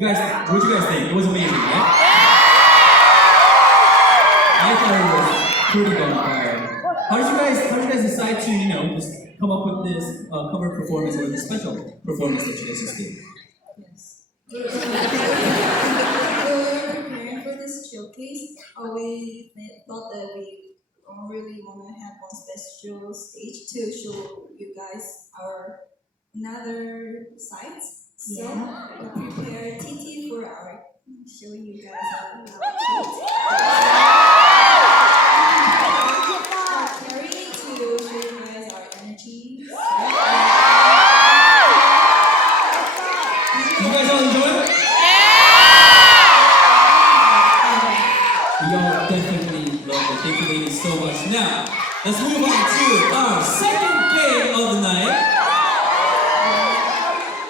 What you guys think? It was amazing, right? I thought it was pretty damn fire. How did you guys decide to, just come up with this cover performance or this special performance that you guys just did? Yes. We were preparing for this showcase. We thought that we really want to have one special stage to show you guys our another sites. So we prepared TT for our showing you guys our Carrie to show you guys our energy. Did you guys all enjoy it? We all definitely love it. Thank you ladies so much. Now, let's move on to our second game of the night.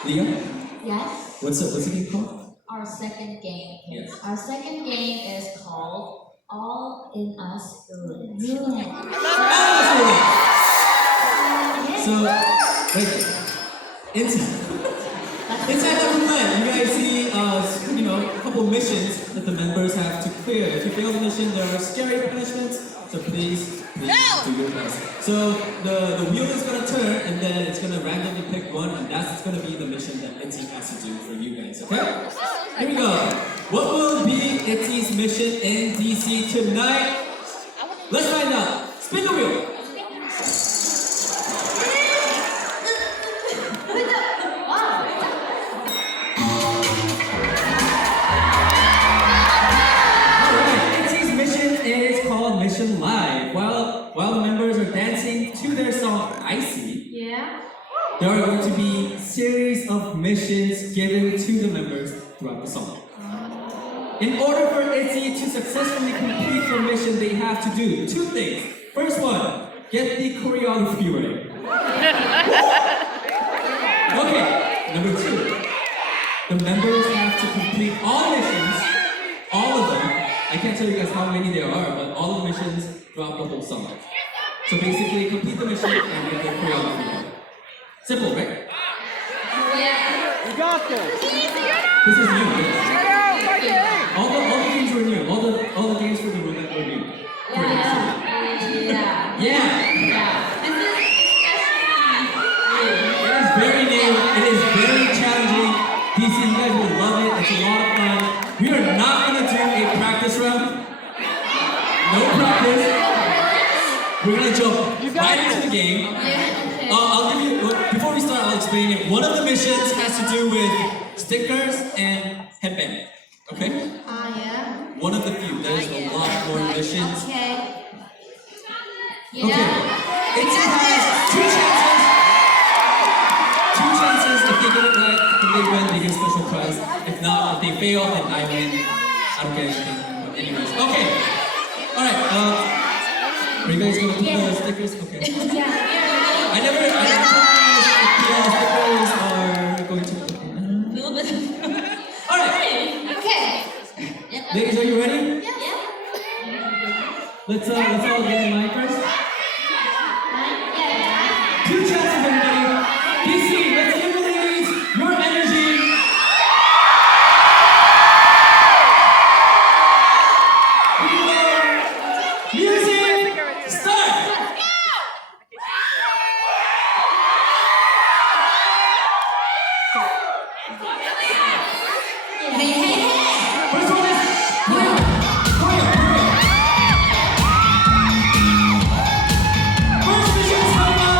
Leah? Yes? What's the game called? Our second game. Yes. Our second game is called All in Us Ruin. So, inside the roulette, you guys see, a couple missions that the members have to clear. If you fail the mission, there are scary punishments. So please do your best. So the wheel is gonna turn, and then it's gonna randomly pick one, and that's gonna be the mission that Itzy has to do for you guys. Okay? Here we go. What will be Itzy's mission in DC tonight? Let's find out. Spin the wheel. Mission Live. While the members are dancing to their song Icy, there are going to be series of missions given to the members throughout the song. In order for Itzy to successfully complete their mission, they have to do two things. First one, get the choreography right. Okay, number two, the members have to complete all missions, all of them. I can't tell you guys how many there are, but all the missions throughout the whole song. So basically, complete the mission and get the choreography. Simple, right? You got this! This is new, right? All the games were new. All the games for the roulette were new. Yeah. It is very new. It is very challenging. DC, you guys will love it. It's a lot of fun. We are not going to do a practice round. No practice. We're going to jump right into the game. I'll give you, before we start, I'll explain it. One of the missions has to do with stickers and headband. Okay? Yeah. One of the few. There's a lot more missions. Okay. Itzy has two chances. If they get it right, then they win, they get a special prize. If not, if they fail, then I win. I don't get anything. But anyways, okay. Alright, are you guys going to put the stickers? Okay. I never told you if the stickers are going to... A little bit. Alright. Okay. Ladies, are you ready? Yeah. Let's all get in line first. Two chances, everybody. DC, let's give the ladies your energy. Music, start! First one is First mission is coming up.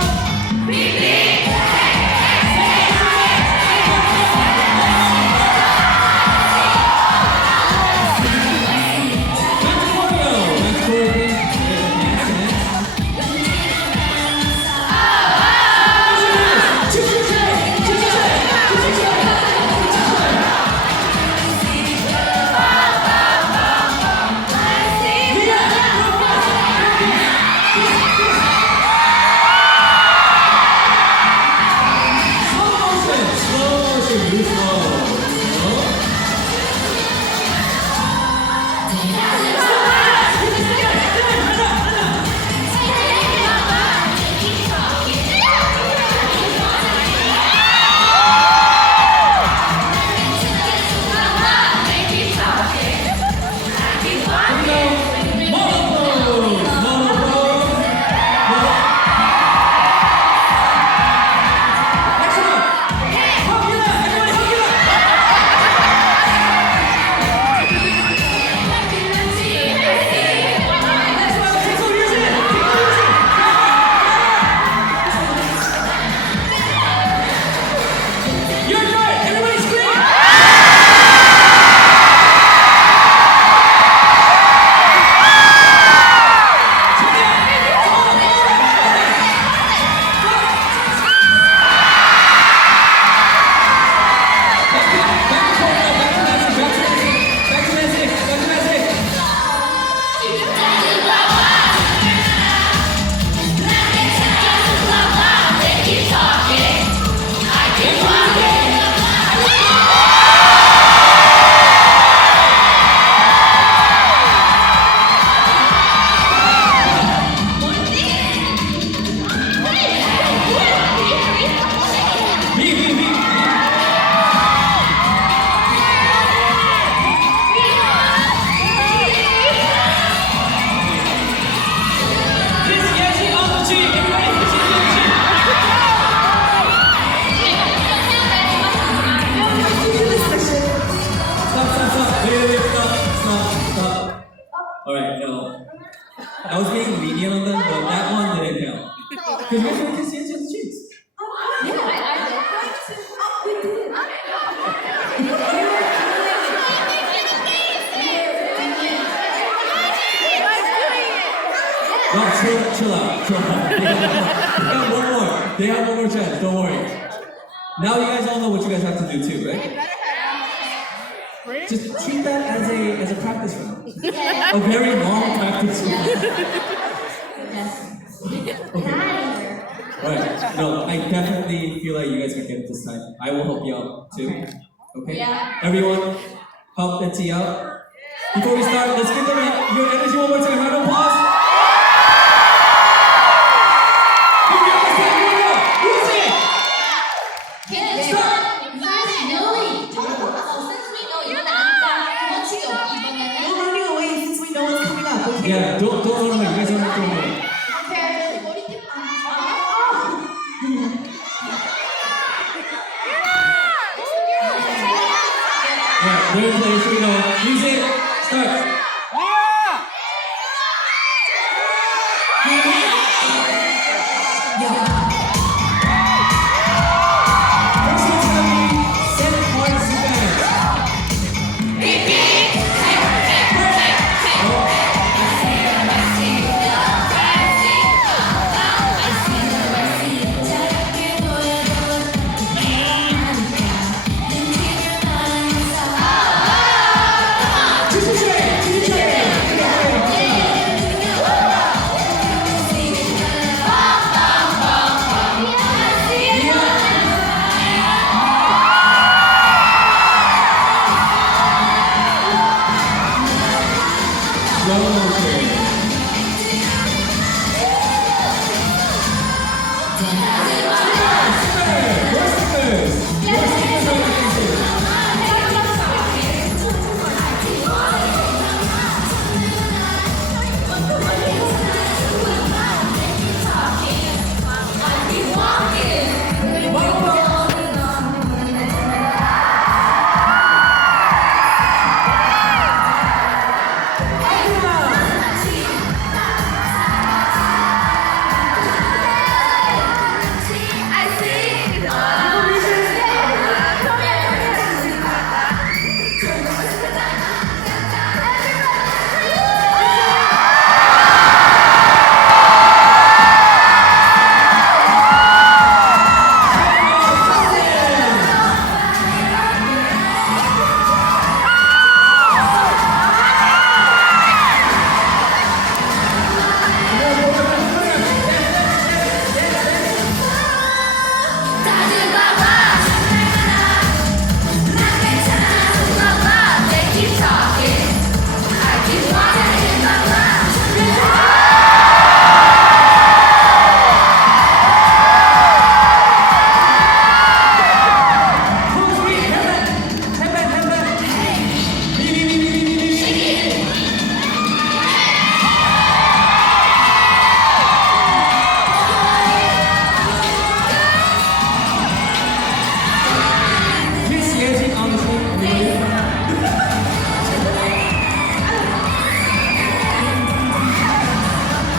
Alright, no. I was being lenient on them, but that one didn't count. Because you guys were conscientious on the cheats. Yeah, I did. Oh, we did. No, chill out. They have one more chance, don't worry. Now you guys all know what you guys have to do too, right? Just treat that as a practice round. Yeah. A very long practice round. Yes. Okay. Alright, no, I definitely feel like you guys can get it this time. I will help you out too. Okay? Yeah. Everyone, help Itzy out. Before we start, let's give them your energy one more time. Round of applause. We're running away since we know what's coming up, okay? Yeah, don't run away. You guys don't have to run away. Yeah, they're in place. Here we go. Music, start. First one's gonna be set points to dance. Slow motion. Where's the first?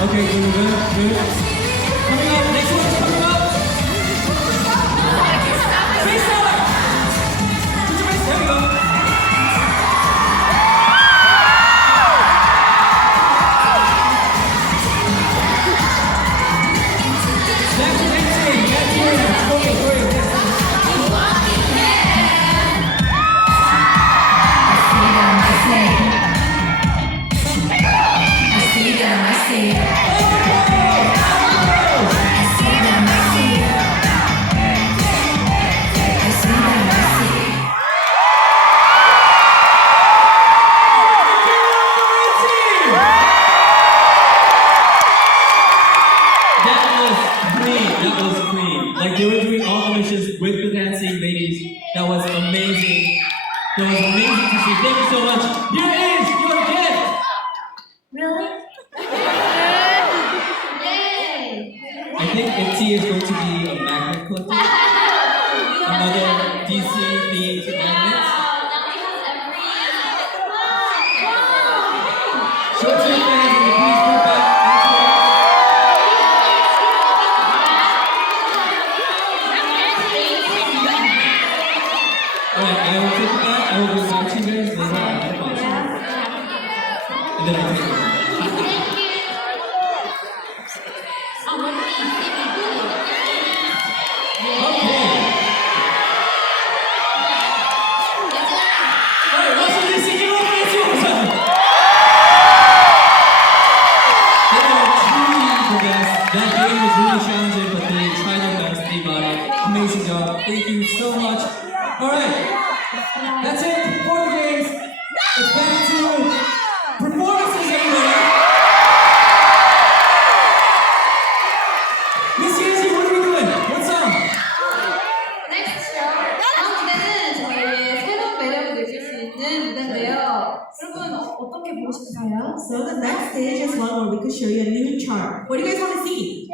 Okay, good. Coming up, next one's coming up. Freestyler! Put your face, there we go. That's dancing, that's it. Okay, great. That was clean. Like they were doing all the missions with the dancing ladies. That was amazing. That was amazing to see. Thank you so much. Here is your gift. Really? Yay! I think Itzy is going to be a magnet collector. Another DC themed magnet. Now we have every. Wow! Show it to 무대를 드릴게요. Alright, Russell, you're singing over us yours. They were truly the best. That game was really challenging, but they tried their best. They got it. Amazing job. Thank you so much. Alright, that's it for the games. It's back to performances, everybody. Miss Itzy, what are we doing? What song? 넥스트요. 다음 무대는 저희의 새로운 매력을 느낄 수 있는 무대인데요. 여러분 어떻게 보고 싶으세요? So the next stage is one where we could show you a new chart. What do you guys want to see?